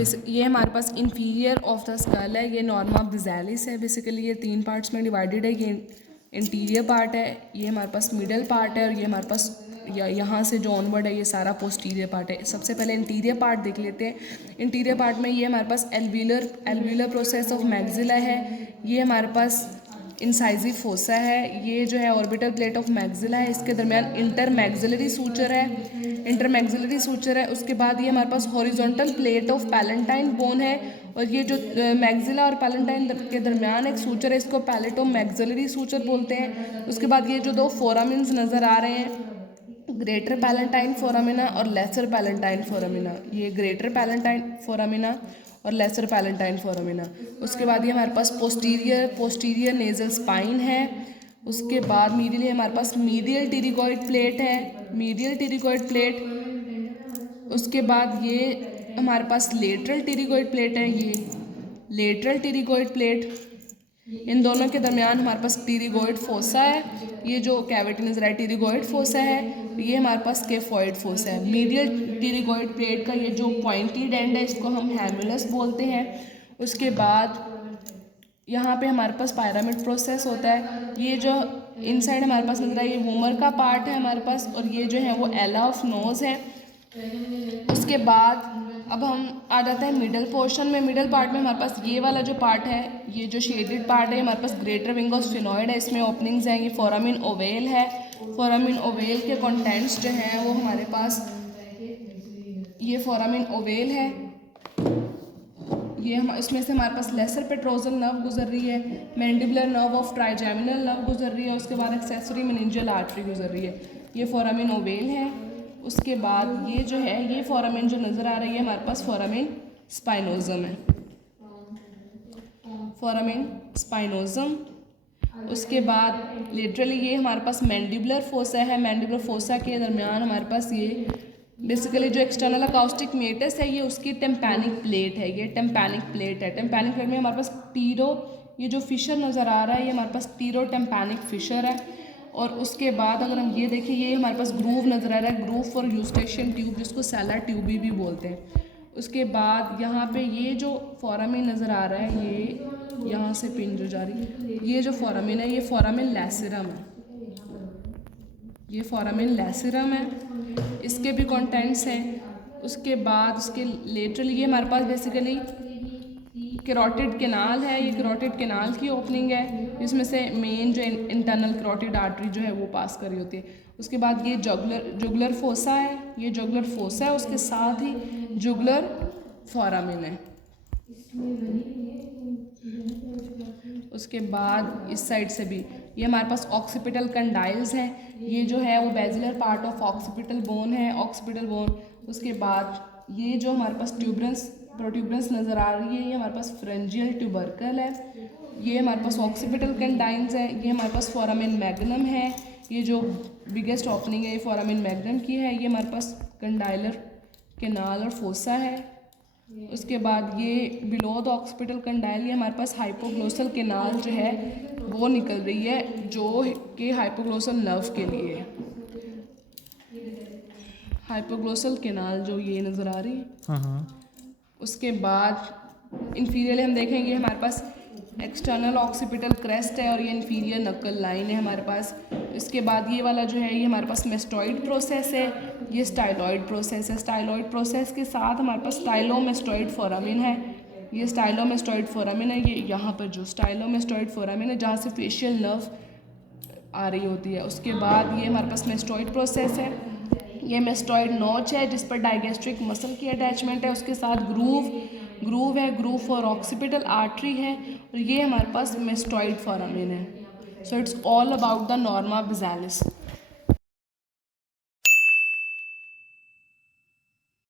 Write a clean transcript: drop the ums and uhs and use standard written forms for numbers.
ये हमारे पास inferior of the skull है, ये नॉर्मा बिज़ैलिस है। बेसिकली ये 3 पार्ट्स में डिवाइडेड है। ये इंटीरियर पार्ट है, ये हमारे पास मिडल पार्ट है, और ये हमारे पास यहाँ से जो ऑनवर्ड है ये सारा पोस्टीरियर पार्ट है। सबसे पहले इंटीरियर पार्ट देख लेते हैं। इंटीरियर पार्ट में ये हमारे पास एल्व्यूलर प्रोसेस ऑफ मैक्सिला है, ये हमारे पास इंसाइजिव फोसा है, ये जो है ऑर्बिटल प्लेट ऑफ मैक्सिला है, इसके दरमियान इंटरमैक्सिलरी सूचर है। उसके बाद ये हमारे पास horizontal plate of palatine bone है, और ये जो मैक्सिला और पैलेंटाइन के दरमियान एक सूचर है, इसको पैलेटो मैक्सिलरी सूचर बोलते हैं। उसके बाद ये जो 2 फोरामिन्स नज़र आ रहे हैं, ग्रेटर पैलेंटाइन फोरामिना और लेसर पैलेंटाइन फोरामिना, ये ग्रेटर पैलेंटाइन फोरामिना और लेसर पैलेंटाइन फोरामिना। उसके बाद ये हमारे पास पोस्टीरियर नेजल स्पाइन है। उसके बाद मीडियली हमारे पास मीडियल टिरिगॉइड प्लेट है, उसके बाद ये हमारे पास लेटरल टिरिगॉइड प्लेट है, ये लेटरल टिरिगॉइड प्लेट। इन दोनों के दरमियान हमारे पास टिरिगॉइड फोसा है, ये जो कैविटी नजर है टिरिगॉइड फोसा है, ये हमारे पास स्केफॉइड फोसा है। मीडियल टिरिगॉइड प्लेट का ये जो पॉइंटेड एंड है इसको हम हैमुलस बोलते हैं। उसके बाद यहाँ पे हमारे पास पायरामिड प्रोसेस होता है। ये जो इनसाइड हमारे पास नजर है ये वूमर का पार्ट है हमारे पास, और ये जो है वो एला ऑफ नोज है। उसके बाद अब हम आ जाते हैं मिडल पोर्शन में। मिडल पार्ट में हमारे पास ये वाला जो पार्ट है, ये जो शेडेड पार्ट है, हमारे पास ग्रेटर विंग ऑफ स्फिनॉइड है, इसमें ओपनिंग्स हैं। ये फोरामिन ओवेल है। फोरामिन ओवेल के कंटेंट्स जो हैं वो हमारे पास, ये फोरामिन ओवेल है, ये हम इसमें से हमारे पास लेसर पेट्रोजल नर्व गुजर रही है, mandibular nerve of trigeminal nerve गुजर रही है, उसके बाद एक्सेसरी मेनिंजियल आर्टरी गुजर रही है। ये फोरामिन ओवेल है। उसके बाद ये जो है ये फोरामिन जो नज़र आ रही है हमारे पास फोरामिन स्पाइनोजम है, फोरामिन स्पाइनोजम। उसके बाद लेटरली ये हमारे पास मैंडिबुलर फोसा है। मैंडिबुलर फोसा के दरमियान हमारे पास ये बेसिकली जो एक्सटर्नल अकाउस्टिक मेटस है ये उसकी टेम्पैनिक प्लेट है, ये टेम्पैनिक प्लेट है। टेम्पैनिक प्लेट में हमारे पास टीरो, ये जो फिशर नज़र आ रहा है ये हमारे पास टीरो टेम्पैनिक फिशर है। और उसके बाद अगर हम ये देखें ये हमारे पास ग्रूव नज़र आ रहा है, ग्रूव फॉर यूस्टेशियन ट्यूब जिसको सेलर ट्यूबी भी बोलते हैं। उसके बाद यहाँ पे ये जो फोरामिन नज़र आ रहा है, ये यहाँ से पिन जो जा रही है, ये जो फोरामिन है ये फोरामिन लैसिरम है, ये फोरामिन लैसिरम है, इसके भी कंटेंट्स हैं। उसके बाद उसके लेटरली ये हमारे पास बेसिकली कैरोटिड कैनाल है, ये कैरोटिड कैनाल की ओपनिंग है जिसमें से मेन जो इंटरनल कैरोटिड आर्टरी जो है वो पास कर रही होती है। उसके बाद ये जुगुलर फोसा है, ये जुगुलर फोसा है, उसके साथ ही जुगुलर फोरामिन है। उसके बाद इस साइड से भी ये हमारे पास ऑक्सीपिटल कंडाइल्स हैं, ये जो है वो basilar part of occipital bone है, ऑक्सीपिटल बोन। उसके बाद ये जो हमारे पास प्रोट्यूबरेंस नज़र आ रही है ये हमारे पास फ्रेंजियल ट्यूबरकल है, ये हमारे पास ऑक्सीपिटल कंडाइल्स है, ये हमारे पास फोरामिन मैग्नम है, ये जो बिगेस्ट ओपनिंग है ये फोरामिन मैग्नम की है, ये हमारे पास कंडाइलर कैनाल और फोसा है। उसके बाद ये बिलो द ऑक्सीपिटल कंडाइल ये हमारे पास हाइपोग्लोसल कैनाल जो है वो निकल रही है जो कि हाइपोग्लोसल नर्व के लिए है, हाइपोग्लोसल कैनाल जो ये नज़र आ रही है। उसके बाद इंफीरियर हम देखेंगे हमारे पास एक्सटर्नल ऑक्सीपिटल क्रेस्ट है और ये इंफीरियर नकल लाइन है हमारे पास। इसके बाद ये वाला जो है ये हमारे पास मेस्टॉइड प्रोसेस है, ये स्टाइलॉइड प्रोसेस है। स्टाइलॉइड प्रोसेस के साथ हमारे पास स्टाइलोमेस्टॉइड फोरामिन है, ये स्टाइलोमेस्टॉइड फोरामिन है, ये यहाँ पर जो स्टाइलोमेस्टॉइड फोरामिन है जहाँ से फेशियल नर्व आ रही होती है। उसके बाद ये हमारे पास मेस्टॉइड प्रोसेस है, ये मेस्टॉइड नोच है जिस पर डाइगेस्ट्रिक मसल की अटैचमेंट है, उसके साथ ग्रूव है, ग्रूव फॉर ऑक्सीपिटल आर्टरी है, और ये हमारे पास मेस्टॉइड फोरामिन है। So it's all about the norma बिज़ैलिस।